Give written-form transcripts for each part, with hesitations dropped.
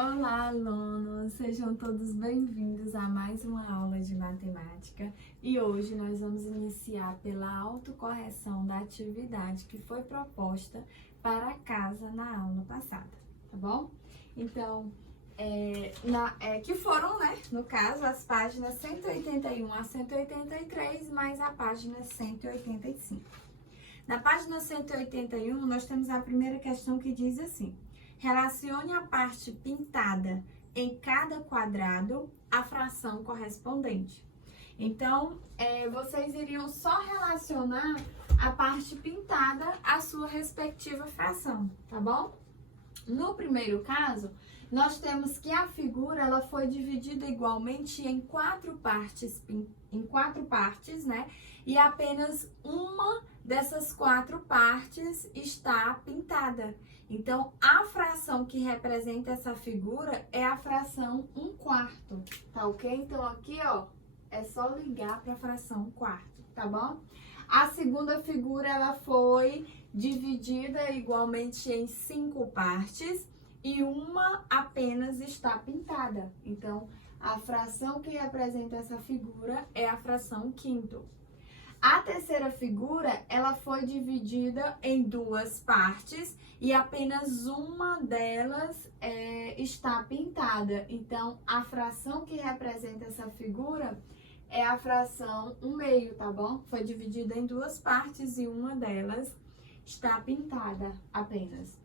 Olá, alunos! Sejam todos bem-vindos a mais uma aula de matemática e hoje nós vamos iniciar pela autocorreção da atividade que foi proposta para casa na aula passada, tá bom? Então, que foram, né, no caso, as páginas 181 a 183 mais a página 185. Na página 181, nós temos a primeira questão que diz assim: relacione a parte pintada em cada quadrado à fração correspondente. Então, vocês iriam só relacionar a parte pintada à sua respectiva fração, tá bom? No primeiro caso, nós temos que a figura ela foi dividida igualmente em quatro partes, né? E apenas uma dessas quatro partes está pintada. Então, a fração que representa essa figura é a fração 1/4, tá ok? Então, aqui, ó, é só ligar para a fração 1/4, tá bom? A segunda figura, ela foi dividida igualmente em 5 partes e uma apenas está pintada. Então, a fração que representa essa figura é a fração 1/5. A terceira figura, ela foi dividida em 2 partes e apenas uma delas está pintada. Então, a fração que representa essa figura é a fração 1/2, tá bom? Foi dividida em 2 partes e uma delas está pintada apenas.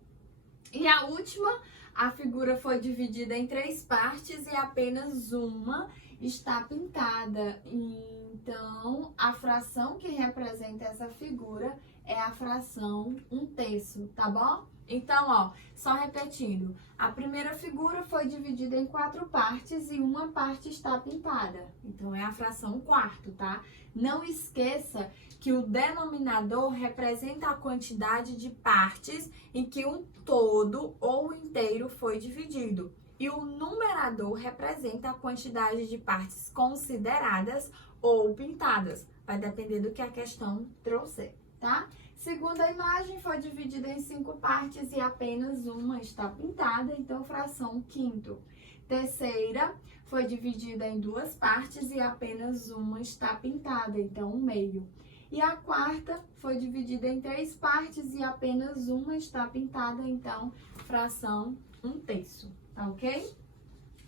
E a última, a figura foi dividida em 3 partes e apenas uma está pintada. Então, a fração que representa essa figura é a fração 1/3, tá bom? Então, ó, só repetindo, a primeira figura foi dividida em 4 partes e uma parte está pintada. Então, é a fração 1/4, tá? Não esqueça que o denominador representa a quantidade de partes em que um todo ou inteiro foi dividido. E o numerador representa a quantidade de partes consideradas ou pintadas. Vai depender do que a questão trouxer, tá? Segunda imagem foi dividida em 5 partes e apenas uma está pintada, então fração 1/5. Terceira foi dividida em 2 partes e apenas uma está pintada, então 1/2. E a quarta foi dividida em 3 partes e apenas uma está pintada, então fração 1/3, tá ok?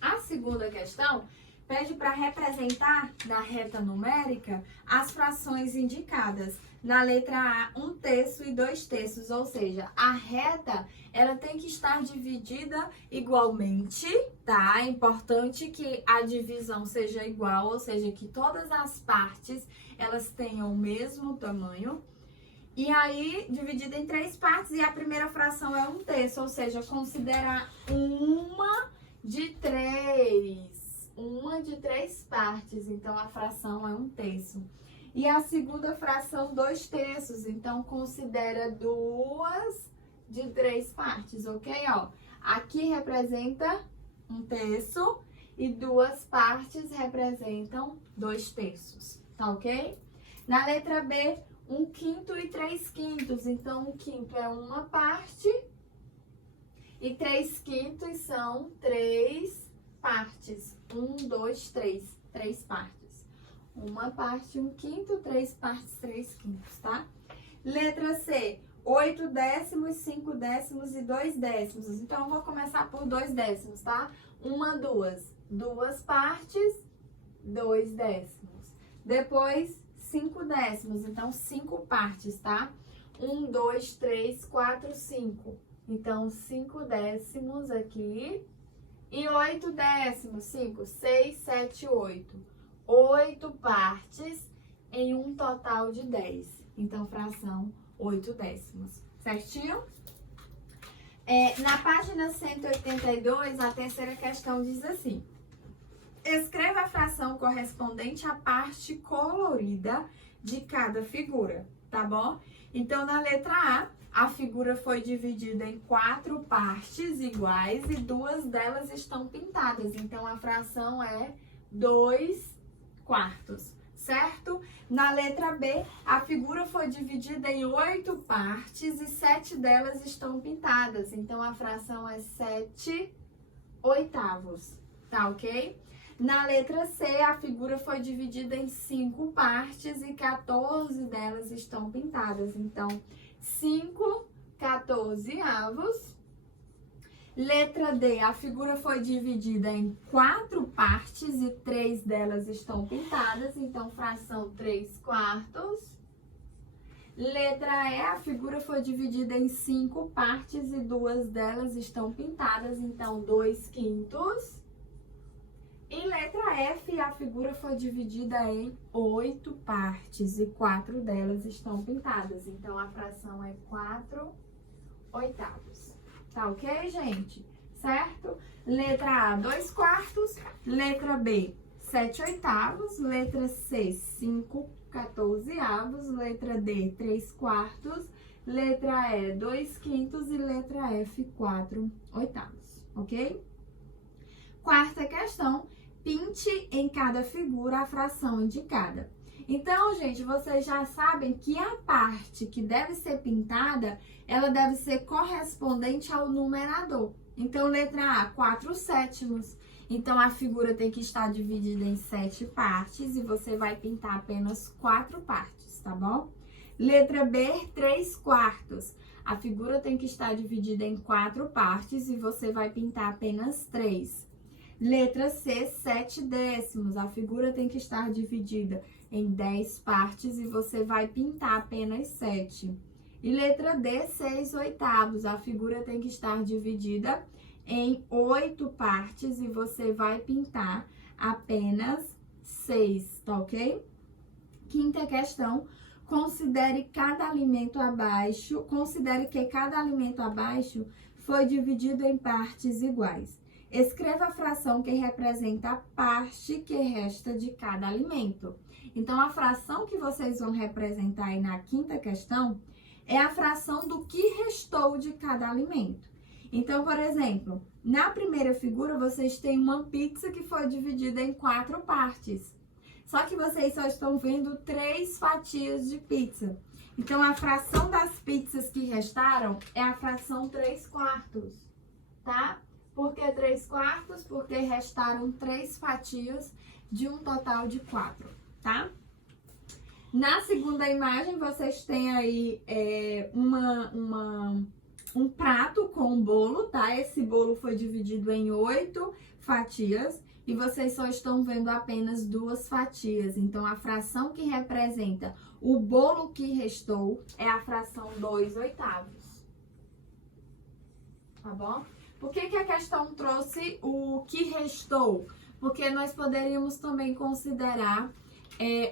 A segunda questão pede para representar na reta numérica as frações indicadas. Na letra A, 1/3 e 2/3, ou seja, a reta ela tem que estar dividida igualmente, tá? É importante que a divisão seja igual, ou seja, que todas as partes elas tenham o mesmo tamanho. E aí, dividida em 3 partes e a primeira fração é 1/3, ou seja, considerar uma de 3 partes, então a fração é 1/3. E a segunda fração 2/3, então considera 2 de 3 partes, ok? Ó, aqui representa 1/3 e 2 partes representam 2/3, tá ok? Na letra B, 1/5 e 3/5, então 1/5 é uma parte e 3/5 são 3 partes. 1, 2, 3. 3 partes. Uma parte, 1/5, 3 partes, 3/5, tá? Letra C, 8/10, 5/10 e 2/10. Então, eu vou começar por 2/10, tá? 1, 2. 2 partes, 2/10. Depois, 5/10. Então, 5 partes, tá? 1, 2, 3, 4, 5. Então, 5/10 aqui. E 8/10, 5, 6, 7, 8. 8 partes em um total de 10. Então, fração 8/10. Certinho? Na página 182, a terceira questão diz assim: escreva a fração correspondente à parte colorida de cada figura, tá bom? Então, na letra A figura foi dividida em 4 partes iguais e 2 delas estão pintadas. Então, a fração é 2/4, certo? Na letra B, a figura foi dividida em 8 partes e 7 delas estão pintadas. Então, a fração é 7/8. oitavos, tá ok? Na letra C, a figura foi dividida em 5 partes e 14 delas estão pintadas. Então, 5 14avos. Letra D, a figura foi dividida em 4 partes e 3 delas estão pintadas. Então, fração 3 quartos. Letra E, a figura foi dividida em 5 partes e 2 delas estão pintadas. Então, 2 quintos. E letra F, a figura foi dividida em 8 partes e 4 delas estão pintadas. Então, a fração é 4 oitavos. Tá ok, gente? Certo? Letra A, 2 quartos. Letra B, 7 oitavos. Letra C, 5 14avos. Letra D, 3 quartos. Letra E, 2 quintos. E letra F, 4 oitavos. Ok? Quarta questão, pinte em cada figura a fração indicada. Então, gente, vocês já sabem que a parte que deve ser pintada, ela deve ser correspondente ao numerador. Então, letra A, 4 sétimos. Então, a figura tem que estar dividida em 7 partes e você vai pintar apenas 4 partes, tá bom? Letra B, 3 quartos. A figura tem que estar dividida em 4 partes e você vai pintar apenas 3. Letra C, 7 décimos. A figura tem que estar dividida em 10 partes e você vai pintar apenas 7. E letra D, 6 oitavos. A figura tem que estar dividida em 8 partes e você vai pintar apenas 6, tá ok? Quinta questão, considere que cada alimento abaixo foi dividido em partes iguais. Escreva a fração que representa a parte que resta de cada alimento. Então, a fração que vocês vão representar aí na quinta questão é a fração do que restou de cada alimento. Então, por exemplo, na primeira figura, vocês têm uma pizza que foi dividida em 4 partes. Só que vocês só estão vendo 3 fatias de pizza. Então, a fração das pizzas que restaram é a fração 3 quartos, tá? Por que 3 quartos? Porque restaram 3 fatias de um total de 4, tá? Na segunda imagem, vocês têm aí um prato com bolo, tá? Esse bolo foi dividido em 8 fatias e vocês só estão vendo apenas 2 fatias. Então, a fração que representa o bolo que restou é a fração 2 oitavos. Tá bom? Por que a questão trouxe o que restou? Porque nós poderíamos também considerar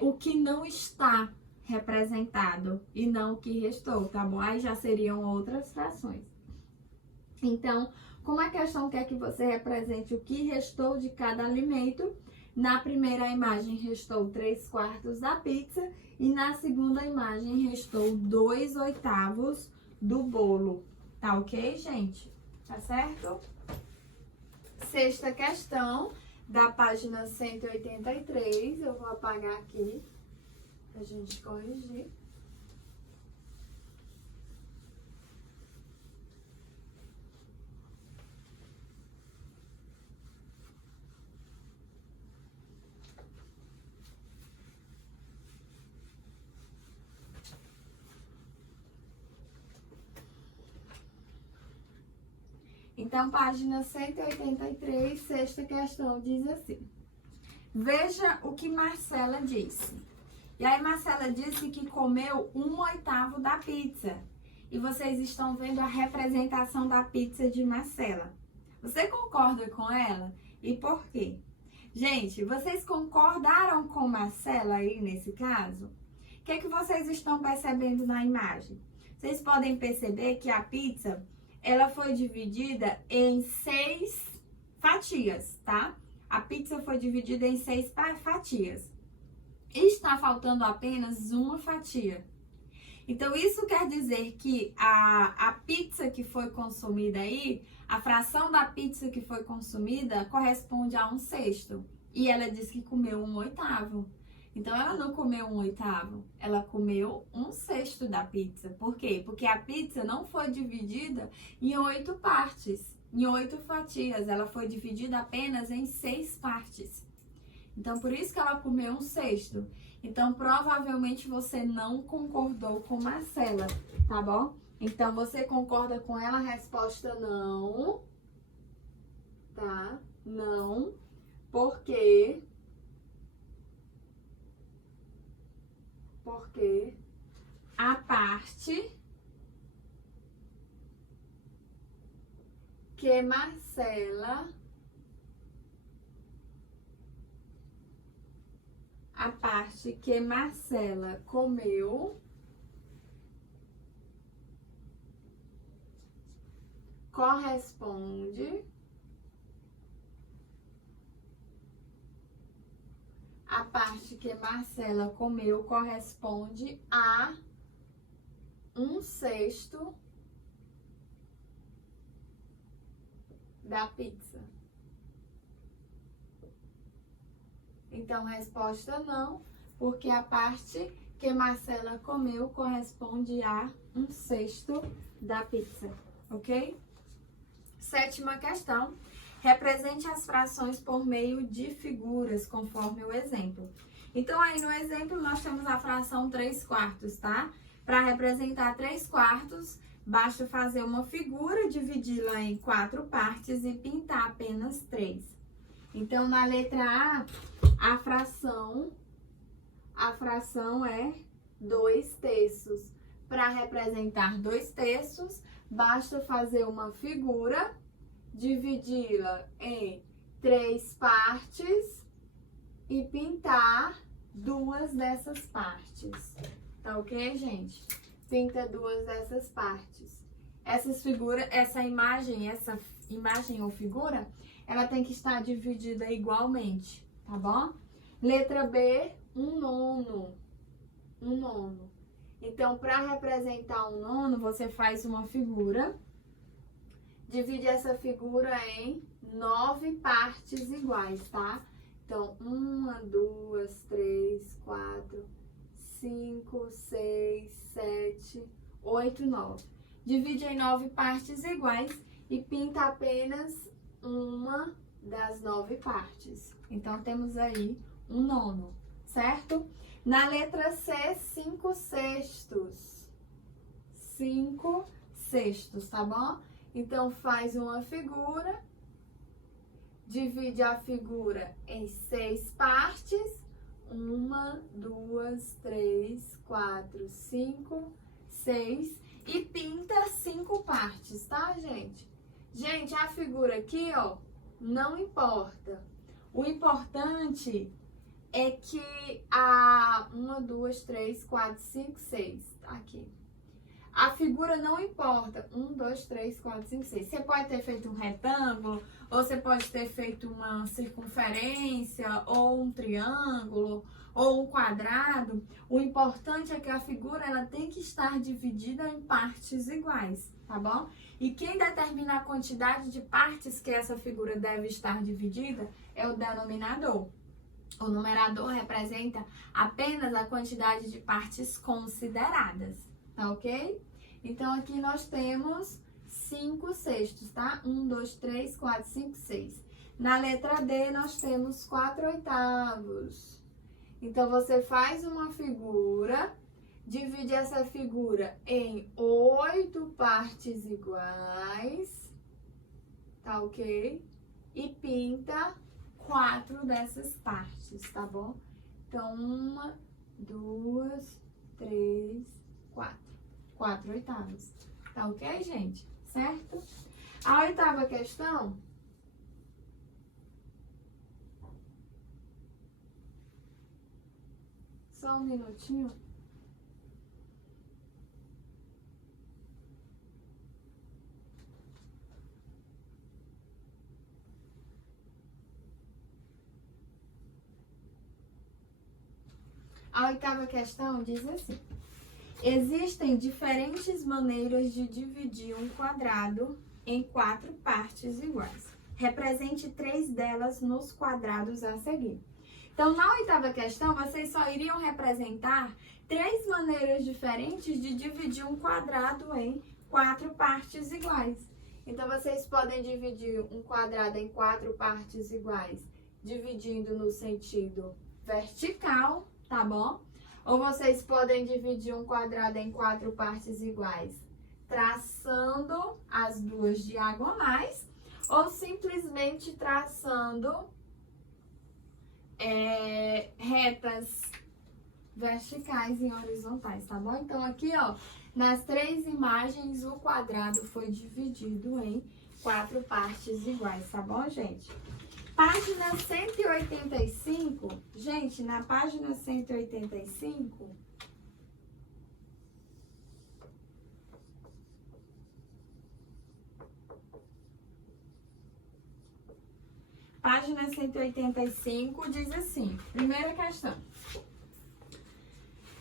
o que não está representado e não o que restou, tá bom? Aí já seriam outras frações. Então, como a questão quer que você represente o que restou de cada alimento, na primeira imagem restou 3 quartos da pizza e na segunda imagem restou 2 oitavos do bolo. Tá ok, gente? Tá certo? Sexta questão, da página 183, eu vou apagar aqui pra gente corrigir. Então, página 183, sexta questão, diz assim. Veja o que Marcela disse. E aí, Marcela disse que comeu 1/8 da pizza. E vocês estão vendo a representação da pizza de Marcela. Você concorda com ela? E por quê? Gente, vocês concordaram com Marcela aí nesse caso? O que é que vocês estão percebendo na imagem? Vocês podem perceber que a pizza, ela foi dividida em 6 fatias, tá? A pizza foi dividida em 6 fatias. Está faltando apenas uma fatia. Então, isso quer dizer que a pizza que foi consumida aí, a fração da pizza que foi consumida corresponde a 1/6. E ela diz que comeu 1/8. Então, ela não comeu 1/8, ela comeu 1/6 da pizza. Por quê? Porque a pizza não foi dividida em 8 partes. em 8 fatias. Ela foi dividida apenas em 6 partes. Então, por isso que ela comeu 1/6. Então, provavelmente você não concordou com Marcela, tá bom? Então, você concorda com ela? Resposta não. Tá? Não. Porque a parte que Marcela comeu corresponde a 1/6 da pizza. Então, resposta não, porque a parte que Marcela comeu corresponde a 1/6 da pizza, ok? 7ª questão. Represente as frações por meio de figuras, conforme o exemplo. Então, aí no exemplo, nós temos a fração 3/4, tá? Para representar 3/4, basta fazer uma figura, dividi-la em 4 partes e pintar apenas 3. Então, na letra A, a fração é 2/3. Para representar 2/3, basta fazer uma figura, dividi-la em 3 partes e pintar 2 dessas partes. Tá ok, gente? Pinta 2 dessas partes. Essa imagem ou figura, ela tem que estar dividida igualmente, tá bom? Letra B, 1/9. 1/9. Então, para representar 1/9, você faz uma figura, divide essa figura em 9 partes iguais, tá? Então, 1, 2, 3, 4, 5, 6, 7, 8, 9. Divide em 9 partes iguais e pinta apenas uma das 9 partes. Então, temos aí 1/9, certo? Na letra C, 5/6. 5/6, tá bom? Então, faz uma figura, divide a figura em 6 partes. 1, 2, 3, 4, 5, 6. E pinta 5 partes, tá, gente? Gente, a figura aqui, ó, não importa. O importante é que a 1, 2, 3, 4, 5, 6, tá aqui. A figura não importa. 1, 2, 3, 4, 5, 6. Você pode ter feito um retângulo, ou você pode ter feito uma circunferência, ou um triângulo, ou um quadrado. O importante é que a figura ela tem que estar dividida em partes iguais, tá bom? E quem determina a quantidade de partes que essa figura deve estar dividida é o denominador. O numerador representa apenas a quantidade de partes consideradas, tá ok? Então, aqui nós temos 5/6, tá? 1, 2, 3, 4, 5, 6. Na letra D, nós temos 4/8. Então, você faz uma figura, divide essa figura em 8 partes iguais, tá ok? E pinta 4 dessas partes, tá bom? Então, 1, 2, 3, 4. 4/8. Tá ok, gente? Certo? A 8ª questão. Só um minutinho. A 8ª questão diz assim: existem diferentes maneiras de dividir um quadrado em 4 partes iguais. Represente 3 delas nos quadrados a seguir. Então, na 8ª questão, vocês só iriam representar 3 maneiras diferentes de dividir um quadrado em 4 partes iguais. Então, vocês podem dividir um quadrado em 4 partes iguais, dividindo no sentido vertical, tá bom? Ou vocês podem dividir um quadrado em 4 partes iguais, traçando as duas diagonais, ou simplesmente traçando retas verticais e horizontais, tá bom? Então, aqui, ó, nas 3 imagens, o quadrado foi dividido em 4 partes iguais, tá bom, gente? Página 185, gente, na página 185, página 185 diz assim, primeira questão.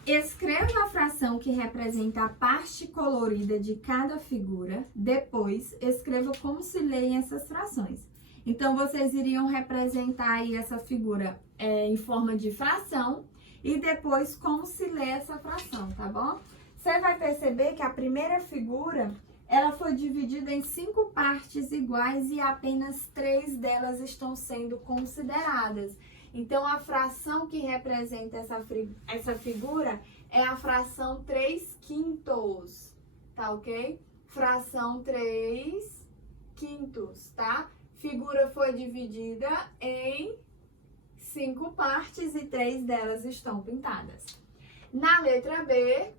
Escreva a fração que representa a parte colorida de cada figura, depois escreva como se leem essas frações. Então, vocês iriam representar aí essa figura em forma de fração e depois como se lê essa fração, tá bom? Você vai perceber que a primeira figura, ela foi dividida em 5 partes iguais e apenas 3 delas estão sendo consideradas. Então, a fração que representa essa figura é a fração 3/5, tá ok? Fração 3/5, tá? Figura foi dividida em 5 partes e 3 delas estão pintadas. Na letra B,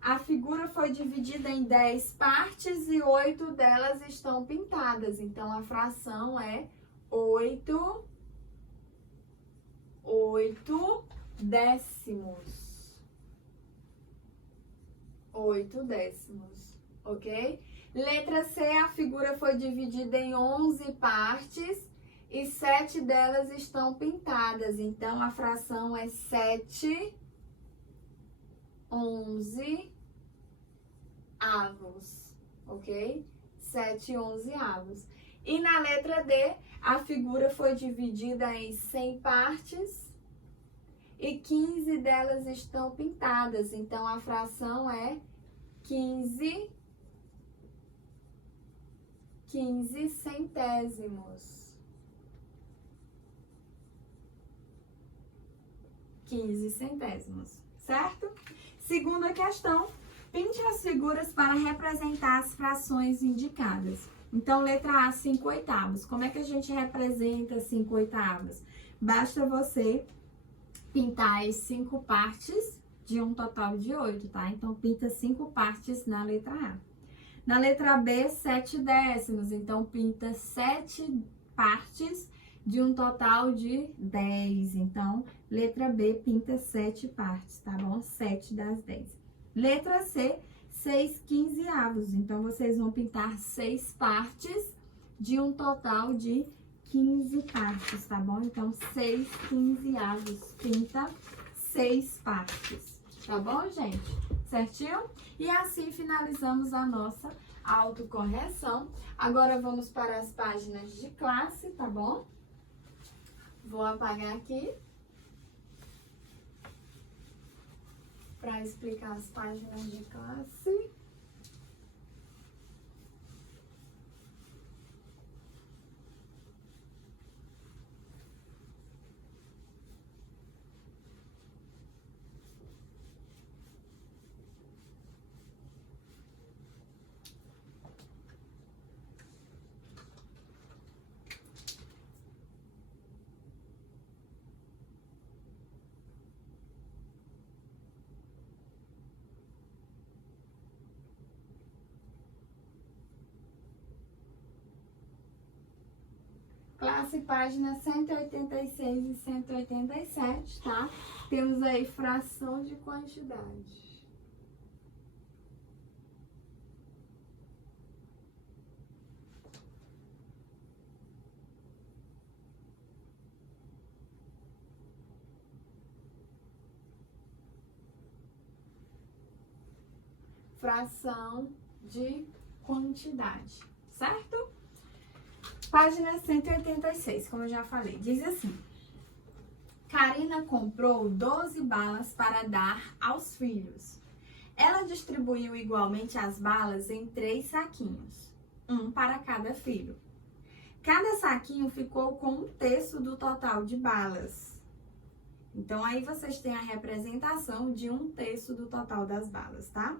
a figura foi dividida em 10 partes e 8 delas estão pintadas. Então, a fração é 8 décimos. 8 décimos, ok? Letra C, a figura foi dividida em 11 partes e 7 delas estão pintadas. Então, a fração é 7 11avos, ok? 7 11avos. E na letra D, a figura foi dividida em 100 partes e 15 delas estão pintadas. Então, a fração é 15 centésimos. 15 centésimos, certo? Segunda questão, pinte as figuras para representar as frações indicadas. Então, letra A, 5/8. Como é que a gente representa 5/8? Basta você pintar as 5 partes de um total de 8, tá? Então, pinta 5 partes na letra A. Na letra B, 7 décimos. Então, pinta 7 partes de um total de 10. Então, letra B, pinta 7 partes, tá bom? 7 das 10. Letra C, 6/15. Então, vocês vão pintar 6 partes de um total de 15 partes, tá bom? Então, 6/15. Pinta 6 partes, tá bom, gente? Certinho? E assim finalizamos a nossa autocorreção. Agora, vamos para as páginas de classe, tá bom? Vou apagar aqui para explicar as páginas de classe. Classe, página 186 e 187, tá? Temos aí fração de quantidade. Fração de quantidade, certo? Página 186, como eu já falei, diz assim: Karina comprou 12 balas para dar aos filhos. Ela distribuiu igualmente as balas em 3 saquinhos. um para cada filho. Cada saquinho ficou com 1/3 do total de balas. Então, aí vocês têm a representação de 1/3 do total das balas, tá?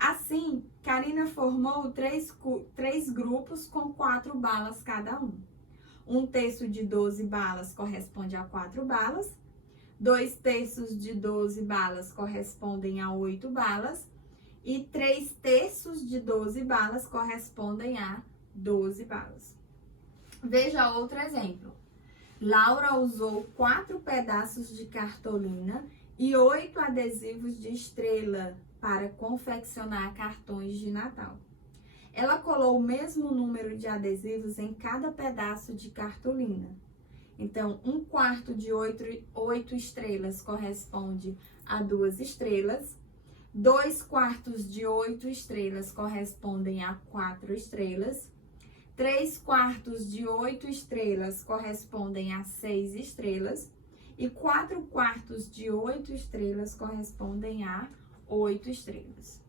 Assim, Karina formou três grupos com 4 balas cada um. 1/3 de 12 balas corresponde a 4 balas. 2/3 de 12 balas correspondem a 8 balas. E 3/3 de 12 balas correspondem a 12 balas. Veja outro exemplo. Laura usou 4 pedaços de cartolina e 8 adesivos de estrela para confeccionar cartões de Natal. Ela colou o mesmo número de adesivos em cada pedaço de cartolina. Então, 1/4 de 8 estrelas corresponde a 2 estrelas. 2/4 de 8 estrelas correspondem a 4 estrelas. 3/4 de 8 estrelas correspondem a 6 estrelas. E 4/4 de 8 estrelas correspondem a 8 estrelas.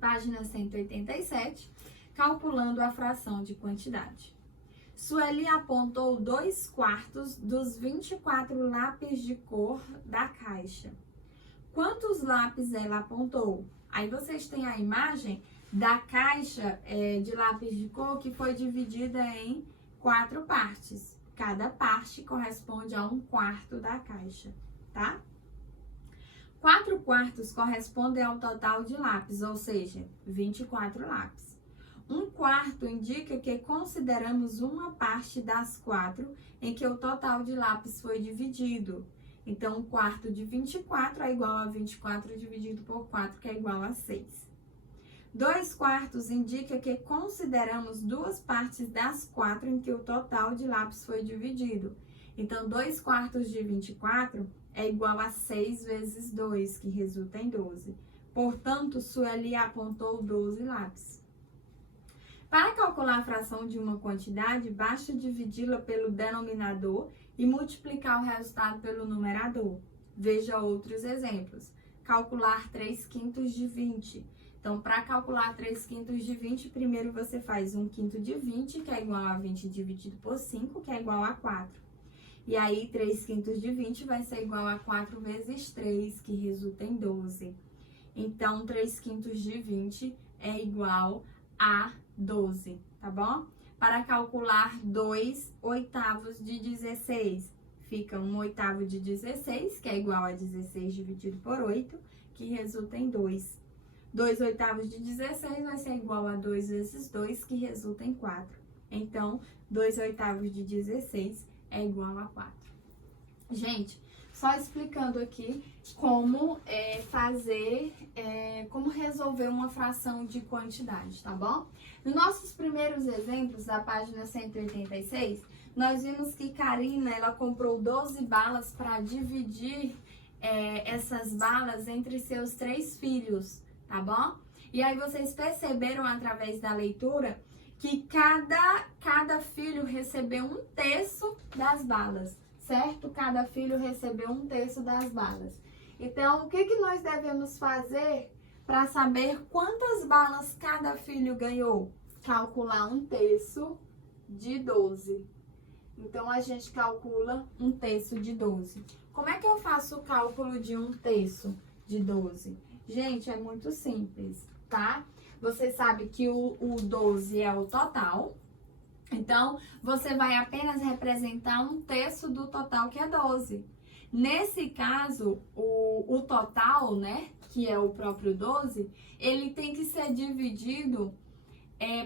Página 187, calculando a fração de quantidade. Sueli apontou 2/4 dos 24 lápis de cor da caixa. Quantos lápis ela apontou? Aí vocês têm a imagem da caixa de lápis de cor que foi dividida em 4 partes. Cada parte corresponde a 1/4 da caixa, tá? 4/4 correspondem ao total de lápis, ou seja, 24 lápis. 1/4 indica que consideramos uma parte das 4 em que o total de lápis foi dividido. Então, 1/4 de 24 é igual a 24 dividido por 4, que é igual a 6. 2/4 indica que consideramos 2 partes das 4 em que o total de lápis foi dividido. Então, 2/4 de 24 é igual a 6 vezes 2, que resulta em 12. Portanto, Sueli apontou 12 lápis. Para calcular a fração de uma quantidade, basta dividi-la pelo denominador e multiplicar o resultado pelo numerador. Veja outros exemplos. Calcular 3/5 de 20. Então, para calcular 3/5 de 20, primeiro você faz 1/5 de 20, que é igual a 20 dividido por 5, que é igual a 4. E aí, 3/5 de 20 vai ser igual a 4 vezes 3, que resulta em 12. Então, 3/5 de 20 é igual a 12, tá bom? Para calcular 2/8 de 16, fica 1/8 de 16, que é igual a 16 dividido por 8, que resulta em 2. 2/8 de 16 vai ser igual a 2 vezes 2, que resulta em 4. Então, 2/8 de 16 é igual a 4. Gente, só explicando aqui como como resolver uma fração de quantidade, tá bom? Nos nossos primeiros exemplos, da página 186, nós vimos que Karina, ela comprou 12 balas para dividir essas balas entre seus 3 filhos, tá bom? E aí vocês perceberam através da leitura que cada filho recebeu 1/3 das balas, certo? Cada filho recebeu 1/3 das balas. Então, o que nós devemos fazer para saber quantas balas cada filho ganhou? Calcular 1/3 de 12. Então, a gente calcula 1/3 de 12. Como é que eu faço o cálculo de 1/3 de 12? Gente, é muito simples, tá? Você sabe que o 12 é o total. Então, você vai apenas representar 1/3 do total, que é 12. Nesse caso, o total, né, que é o próprio 12, ele tem que ser dividido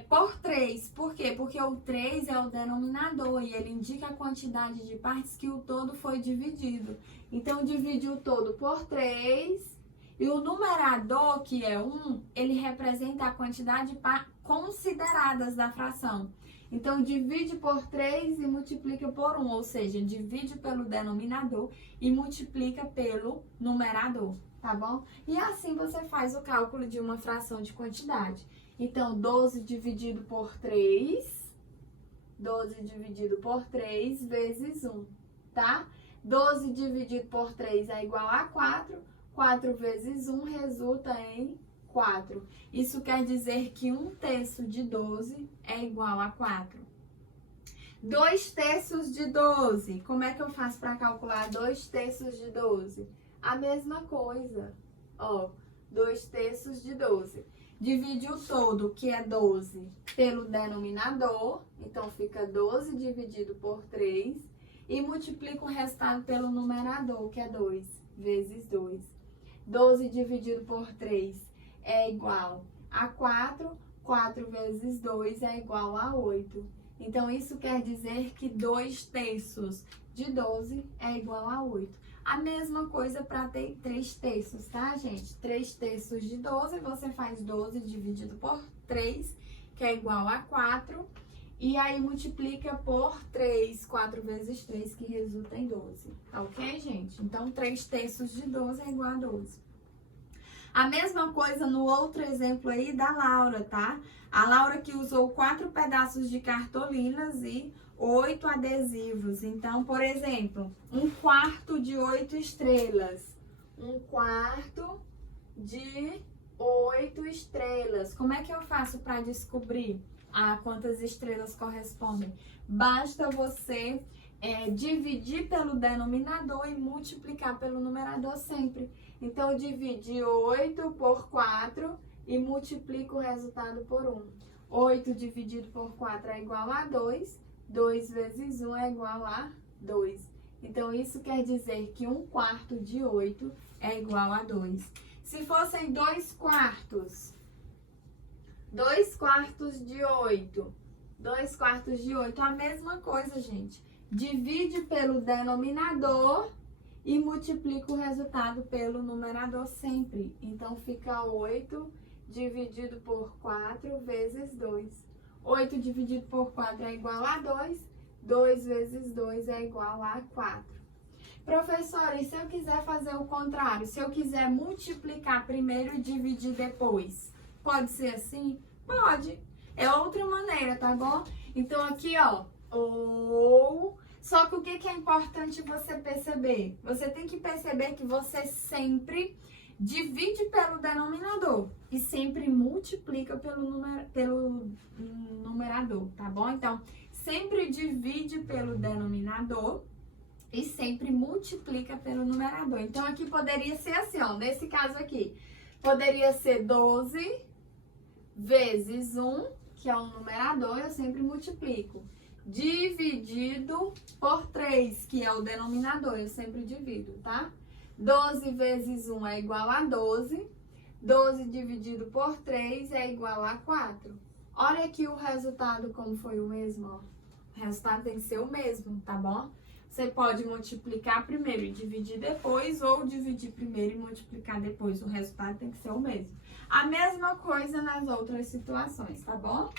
por 3. Por quê? Porque o 3 é o denominador e ele indica a quantidade de partes que o todo foi dividido. Então, divide o todo por 3 e o numerador, que é 1, ele representa a quantidade de consideradas da fração. Então, divide por 3 e multiplica por 1, ou seja, divide pelo denominador e multiplica pelo numerador, tá bom? E assim você faz o cálculo de uma fração de quantidade. Então, 12 dividido por 3, 12 dividido por 3 vezes 1, tá? 12 dividido por 3 é igual a 4, 4 vezes 1 resulta em 4. Isso quer dizer que 1/3 de 12 é igual a 4. 2/3 de 12. Como é que eu faço para calcular 2/3 de 12? A mesma coisa. Ó, 2/3 de 12. Divide o todo, que é 12, pelo denominador. Então, fica 12 dividido por 3. E multiplica o resultado pelo numerador, que é 2, vezes 2. 12 dividido por 3 é igual a 4. 4 vezes 2 é igual a 8. Então, isso quer dizer que 2/3 de 12 é igual a 8. A mesma coisa para ter 3/3, tá, gente? 3/3 de 12, você faz 12 dividido por 3, que é igual a 4. E aí, multiplica por 3, 4 vezes 3, que resulta em 12. Tá ok, gente? Então, 3/3 de 12 é igual a 12. A mesma coisa no outro exemplo aí da Laura, tá? A Laura que usou 4 pedaços de cartolinas e 8 adesivos. Então, por exemplo, 1/4 de 8 estrelas. 1/4 de 8 estrelas. Como é que eu faço para descobrir quantas estrelas correspondem? Basta você dividir pelo denominador e multiplicar pelo numerador sempre. Então, eu dividi 8 por 4 e multiplico o resultado por 1. 8 dividido por 4 é igual a 2. 2 vezes 1 é igual a 2. Então, isso quer dizer que 1/4 de 8 é igual a 2. Se fossem 2/4, 2/4 de 8. 2/4 de 8, a mesma coisa, gente. Divide pelo denominador e multiplica o resultado pelo numerador sempre. Então, fica 8 dividido por 4 vezes 2. 8 dividido por 4 é igual a 2. 2 vezes 2 é igual a 4. Professora, e se eu quiser fazer o contrário? Se eu quiser multiplicar primeiro e dividir depois? Pode ser assim? Pode. É outra maneira, tá bom? Então, aqui, ó, ou... Só que o que é importante você perceber? Você tem que perceber que você sempre divide pelo denominador e sempre multiplica pelo numerador, tá bom? Então, sempre divide pelo denominador e sempre multiplica pelo numerador. Então, aqui poderia ser assim, ó, nesse caso aqui, poderia ser 12 vezes 1, que é o numerador, eu sempre multiplico, dividido por 3, que é o denominador, eu sempre divido, tá? 12 vezes 1 é igual a 12. 12 dividido por 3 é igual a 4. Olha aqui o resultado como foi o mesmo, ó. O resultado tem que ser o mesmo, tá bom? Você pode multiplicar primeiro e dividir depois, ou dividir primeiro e multiplicar depois. O resultado tem que ser o mesmo. A mesma coisa nas outras situações, tá bom?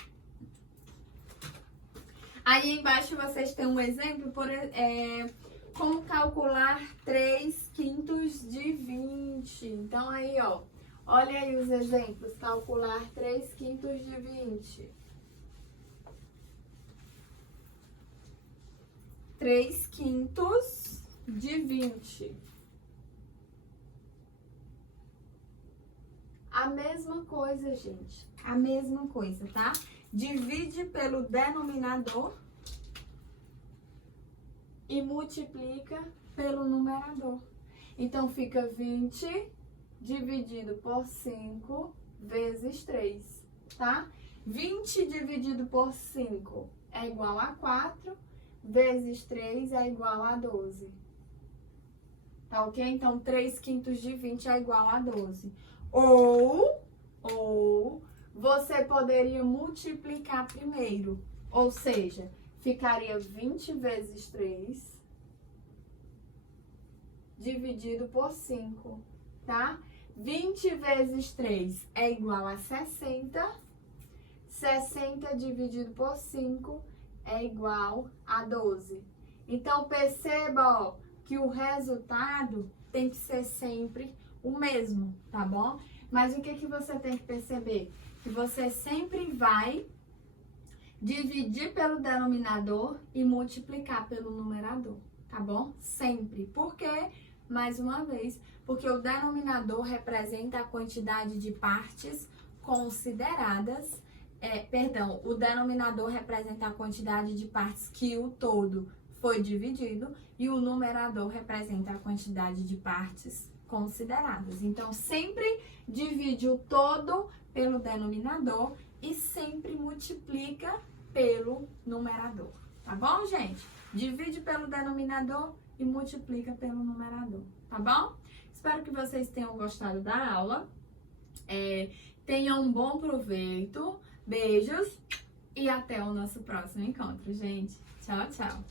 Aí embaixo vocês têm um exemplo, como calcular 3/5 de 20. Então, aí, ó, olha aí os exemplos. Calcular 3/5 de 20. 3/5 de 20. A mesma coisa, gente. A mesma coisa, tá? Divide pelo denominador e multiplica pelo numerador. Então, fica 20 dividido por 5 vezes 3, tá? 20 dividido por 5 é igual a 4, vezes 3 é igual a 12. Tá ok? Então, 3/5 de 20 é igual a 12. Ou você poderia multiplicar primeiro, ou seja, ficaria 20 vezes 3 dividido por 5, tá? 20 vezes 3 é igual a 60. 60 dividido por 5 é igual a 12. Então, perceba, ó, que o resultado tem que ser sempre o mesmo, tá bom? Mas o que você tem que perceber? Que você sempre vai dividir pelo denominador e multiplicar pelo numerador, tá bom? Sempre. Por quê? mais uma vez, porque o denominador representa a quantidade de partes consideradas. O denominador representa a quantidade de partes que o todo foi dividido e o numerador representa a quantidade de partes consideradas. Então, sempre divide o todo pelo denominador e sempre multiplica pelo numerador, tá bom, gente? Divide pelo denominador e multiplica pelo numerador, tá bom? Espero que vocês tenham gostado da aula. Tenham um bom proveito. Beijos e até o nosso próximo encontro, gente. Tchau, tchau.